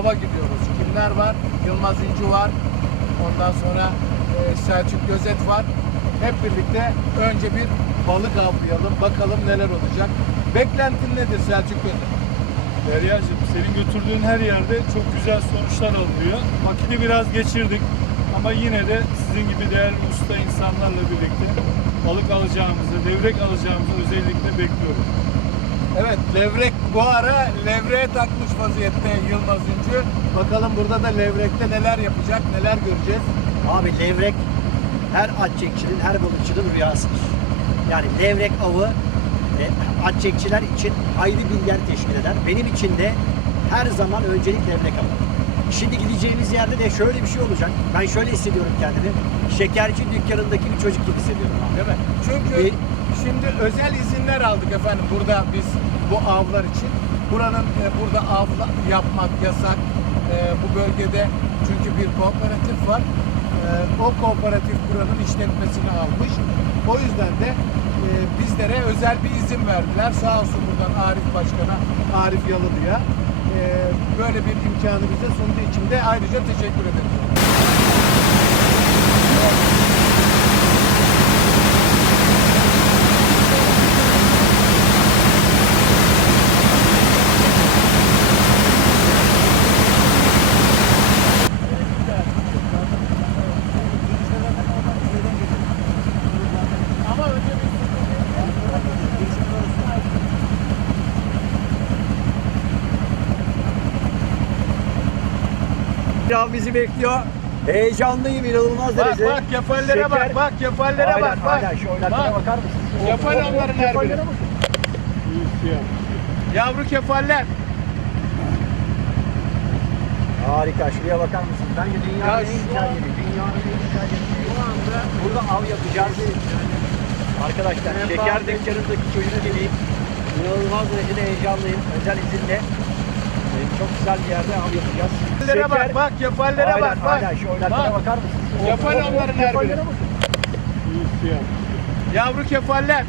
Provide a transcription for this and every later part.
ava gidiyoruz. Kimler var? Yılmaz İnci var. Ondan sonra e, Selçuk Gözet var. Hep birlikte önce bir balık avlayalım. Bakalım neler olacak. Beklentin nedir Selçuk Gözet? Derya'cığım senin götürdüğün her yerde çok güzel sonuçlar alınıyor. Vakiti biraz geçirdik ama yine de sizin gibi değerli usta insanlarla birlikte balık alacağımızı, levrek alacağımızı özellikle bekliyorum. Evet levrek bu ara levreğe takmış vaziyette Yılmaz İnci. Bakalım burada da levrekte neler yapacak, neler göreceğiz. Abi levrek her at çekçinin, her balıkçının rüyasıdır. Yani levrek avı e, at çekçiler için ayrı bir yer teşkil eder. Benim için de her zaman öncelik levrek avı. Şimdi gideceğimiz yerde de şöyle bir şey olacak. Ben şöyle hissediyorum kendimi. Şekerci dükkanındaki bir çocuk gibi hissediyorum abi. Değil mi? Çünkü Bir- şimdi özel izinler aldık efendim burada biz bu avlar için. Buranın e, burada av yapmak yasak. E, bu bölgede çünkü bir kooperatif var. E, o kooperatif buranın işletmesini almış. O yüzden de e, bizlere özel bir izin verdiler. Sağ olsun buradan Arif Başkan'a, Arif Yalılı'ya e, böyle bir imkanı bize sunduğu için de ayrıca teşekkür ederiz. Ya bizi bekliyor. Heyecanlıyım inanılmaz Bak derece. bak kefallere Şeker- bak bak kefallere Aynen, bak bak. aynen. Şu oynaklara Bak. bakar mısın? Kefal onların her biri. Yavru kefaller. Harika. Şuraya bakar mısın? Bence dünyanın Ya en güzel yeri. Dünyanın en güzel yeri. Şu anda Burada av yapacağız. Arkadaşlar şeker dükkanındaki çocuk gibiyim. İnanılmaz derecede heyecanlıyım. Özel izinle. Çok güzel bir yerde av yapacağız. kefallere bak bak Aynen, bak bak. aynen. Şu oynaklara Bak. bakar mısın? Kefal onların her biri. Yavru kefaller.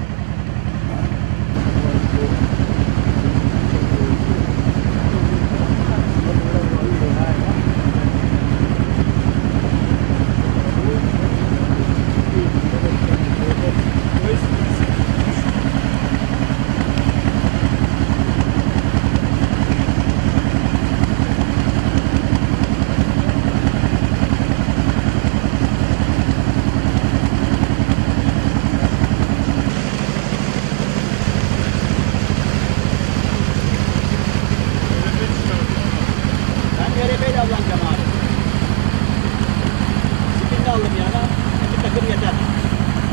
Ben NRP'yle avlanacağım abi. Spin de aldım yani. İki takım yeter.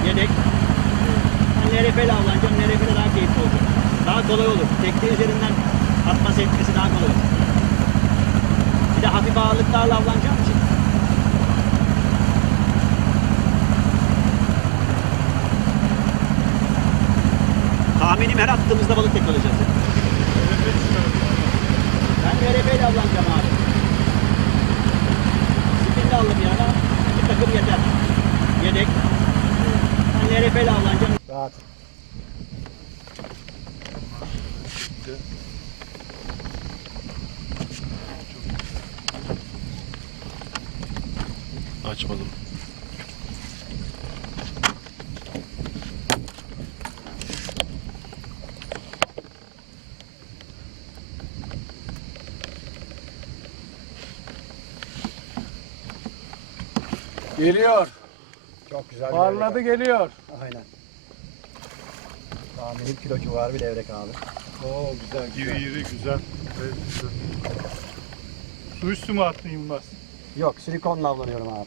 Yedek. Ben NRP'yle avlanacağım. NRP'yle daha keyifli olacak. Daha kolay olur. Tekne üzerinden atması etmesi daha kolay olur. Bir de hafif ağırlıklarla avlanacağım için. Tahminim her attığımızda balık yakalayacağız. Ben NRP'yle avlanacağım abi. Spin de aldım yani. İki takım yeter. Yedek. Ben NRP'yle avlanacağım. Rahat. Açmadım. Geliyor. Çok güzel. Parladı geliyor. Aynen. Tahminim kilo civarı bir levrek abi. Oo güzel. İri iri güzel. Evet, güzel. Su üstü mü attın Yılmaz? Yok silikonla avlanıyorum abi.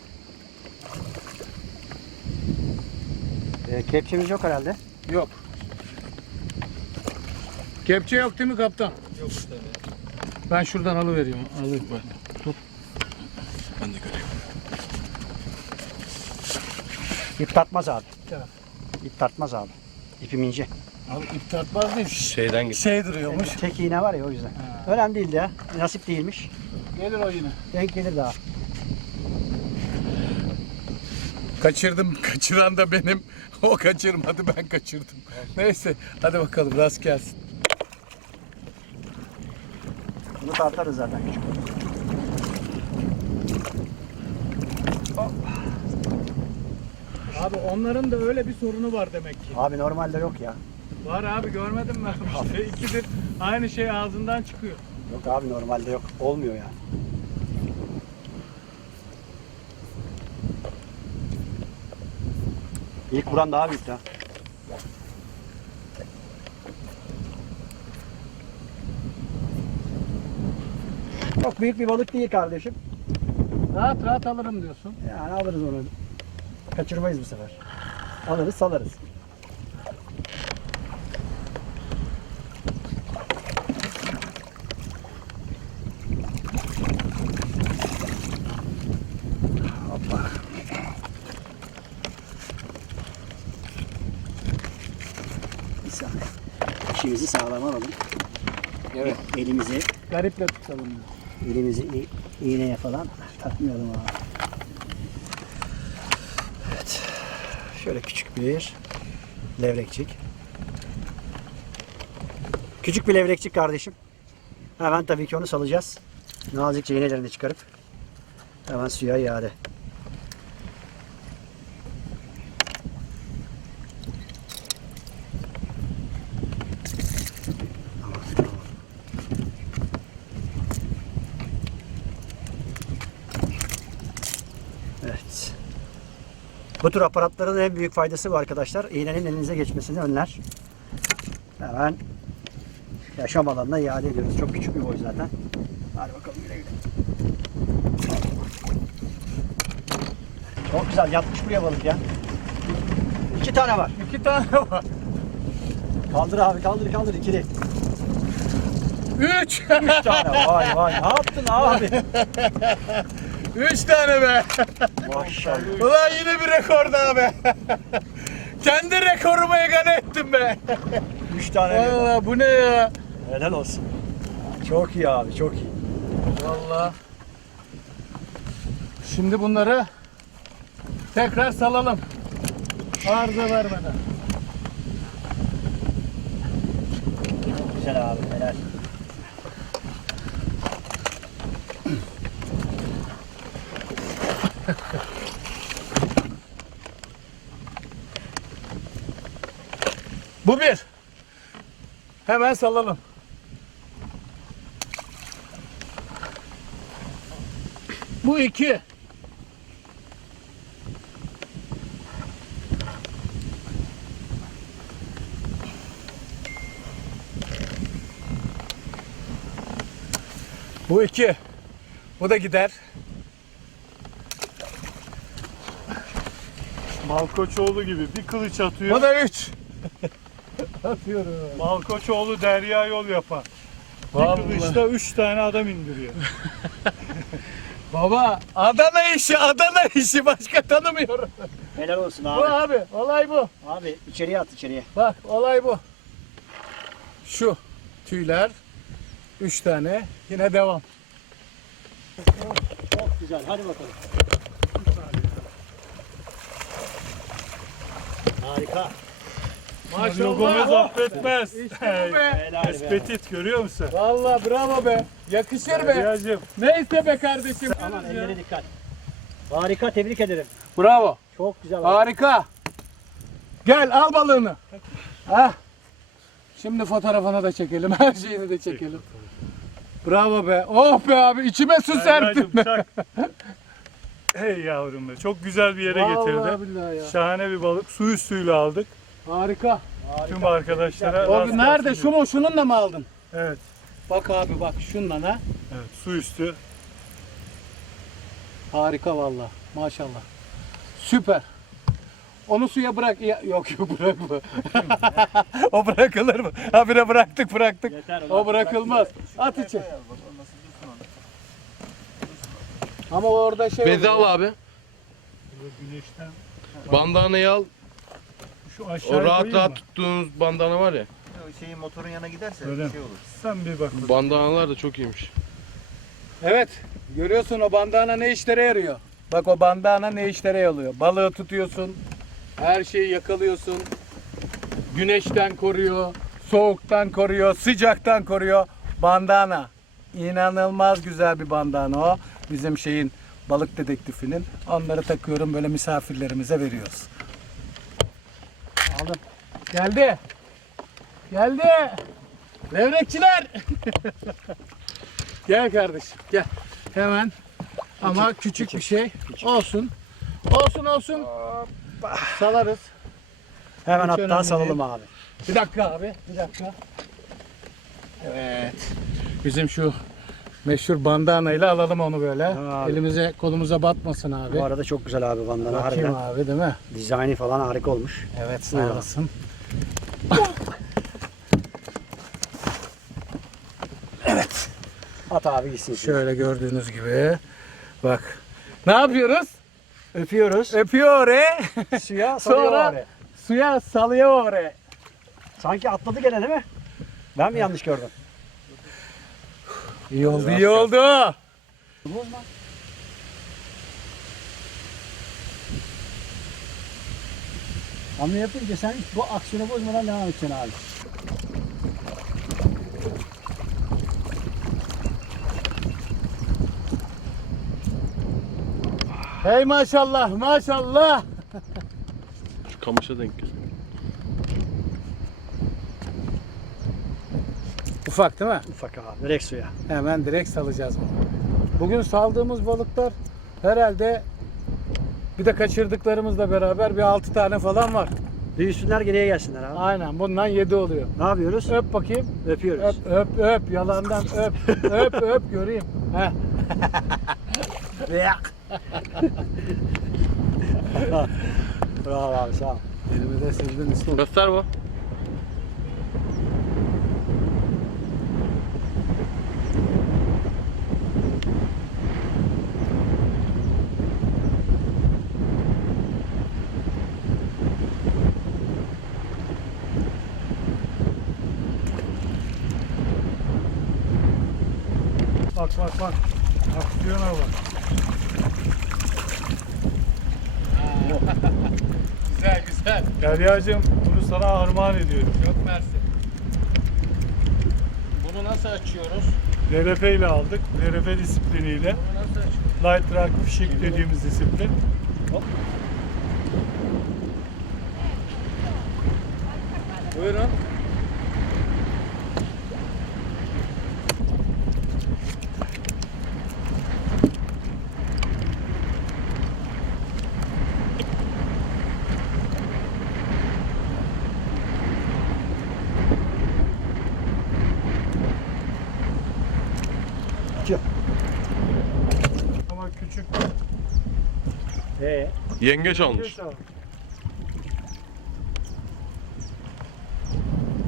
Ee, kepçemiz yok herhalde. Yok. Kepçe yok değil mi kaptan? Yok tabii. Ben şuradan alıvereyim. Alayım. Ben de göreyim. İp tartmaz abi. Tamam. İp tartmaz abi. İpim ince. Abi ip tartmaz değil. Şeyden git. Şey duruyormuş. Tek iğne var ya o yüzden. Önemli değildi ya. Nasip değilmiş. Gelir o yine. Denk gelir daha. Kaçırdım. Kaçıran da benim. O kaçırmadı ben kaçırdım. Neyse hadi bakalım rast gelsin. Bunu tartarız zaten küçük. Abi onların da öyle bir sorunu var demek ki. Abi normalde yok ya. Var abi görmedim ben. İşte ikidir aynı şey ağzından çıkıyor. Yok abi normalde yok. Olmuyor yani. İlk vuran daha büyük ha. Çok büyük bir balık değil kardeşim. Rahat rahat alırım diyorsun. Yani alırız onu. Kaçırmayız bu sefer. Alırız salarız. İşimizi sağlam alalım. Evet. Elimizi Gariple tutalım. Elimizi iğneye falan takmayalım abi. Şöyle küçük bir levrekçik. Küçük bir levrekçik kardeşim. Hemen tabii ki onu salacağız. Nazikçe iğnelerini çıkarıp hemen suya iade. Tamam, tamam. Evet. Bu tür aparatların en büyük faydası bu arkadaşlar. İğnenin elinize geçmesini önler. Hemen yaşam alanına iade ediyoruz. Çok küçük bir boy zaten. Hadi bakalım güle güle. Çok güzel yatmış buraya balık ya. İki tane var. İki tane var. Kaldır abi kaldır kaldır ikili. Üç. Üç tane vay vay. Ne yaptın abi? Üç tane be. Maşallah. Ulan yine bir rekor daha be. Kendi rekorumu egane ettim be. Üç tane. Valla bu ne ya? Helal olsun. Çok iyi abi çok iyi. Valla. Şimdi bunları tekrar salalım. Arıza vermeden. Çok güzel abi helal. Bu bir. Hemen salalım. Bu iki. Bu iki. Bu da gider. Malkoçoğlu gibi bir kılıç atıyor. Bu da üç. Atıyorum. Malkoçoğlu derya yol yapar. Bir Vallahi. kılıçta üç tane adam indiriyor. Baba Adana işi Adana işi başka tanımıyorum. Helal olsun Bu abi. abi olay bu. Abi içeriye at içeriye. Bak olay bu. Şu tüyler. Üç tane. Yine devam. Çok güzel hadi bakalım. Harika. Mario Gomez affetmez. İşte bu be. Espetit görüyor musun? Valla bravo be. Yakışır be. Deryacığım Neyse be kardeşim. Aman ellere dikkat. Harika tebrik ederim. Bravo. Çok güzel. Harika. Gel al balığını. Ha. Şimdi fotoğrafını da çekelim. Her şeyini de çekelim. Bravo be. Oh be abi içime su serptin. Hey yavrum be. Çok güzel bir yere Vallahi getirdi. billahi ya. Şahane bir balık. Su üstüyle aldık. Harika. Harika. Tüm arkadaşlara O rast nerede? gelsin Şu mu? Şununla mı aldın? Evet. Bak abi bak şundan ha. Evet. Su üstü. Harika valla. Maşallah. Süper. Onu suya bırak. Ya- Yok yok bırakma. o bırakılır mı? Habire bıraktık bıraktık. Yeter O bırakılmaz. At içe. Ama orada şey Bezi oluyor. al abi. Güneşten. Bandanayı al. Şu aşağı O rahat rahat mı? tuttuğunuz bandana var ya. O şeyin motorun yanına giderse Öyle. bir şey olur. Sen bir bak. Bandanalar da çok iyiymiş. Evet. Görüyorsun o bandana ne işlere yarıyor. Bak o bandana ne işlere yarıyor. Balığı tutuyorsun. Her şeyi yakalıyorsun. Güneşten koruyor. Soğuktan koruyor. Sıcaktan koruyor. Bandana. İnanılmaz güzel bir bandana o. Bizim şeyin balık dedektifinin. Onları takıyorum böyle misafirlerimize veriyoruz. Aldım. Geldi. Geldi. Levrekçiler. gel kardeşim gel. Hemen. Ama küçük, bir şey. Olsun. Olsun olsun. Salarız. Hemen Hiç hatta salalım değil. abi. Bir dakika abi. Bir dakika. Evet. Bizim şu meşhur bandanayla alalım onu böyle. Abi. Elimize kolumuza batmasın abi. Bu arada çok güzel abi bandana Bakayım harbiden. abi değil mi? Dizaynı falan harika olmuş. Evet sağ Buyurun. olasın. At abi gitsin. şimdi. Şöyle gördüğünüz gibi. Bak. Ne yapıyoruz? Öpüyoruz. Öpüyor e. Suya salıyor Sonra abi. suya salıyor oraya. Sanki atladı gene değil mi? Ben mi yanlış gördüm? İyi oldu, iyi oldu. Bozma. Hamle yapınca sen bu aksiyonu bozmadan devam edeceksin abi. Hey maşallah, maşallah. Şu kamışa denk gel. Ufak değil mi? Ufak abi. Direkt suya. Hemen direkt salacağız bunu. Bugün saldığımız balıklar herhalde bir de kaçırdıklarımızla beraber bir 6 tane falan var. Büyüsünler geriye gelsinler abi. Aynen bundan 7 oluyor. Ne yapıyoruz? Öp bakayım. Öpüyoruz. Öp öp öp yalandan öp. öp öp göreyim. Heh. Bravo abi sağ ol. Elimi de sildin üstüne. Göster bu. Bak bak bak. Aksiyona bak. Güzel güzel. Derya'cığım bunu sana armağan ediyorum. Çok mersi. Bunu nasıl açıyoruz? LRF ile aldık. LRF disipliniyle. Bunu nasıl açıyoruz? Light Rock Fishing dediğimiz disiplin. Buyurun. Ama küçük. Ee, Yengeç almış.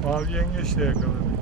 Mavi yengeçle yakaladık.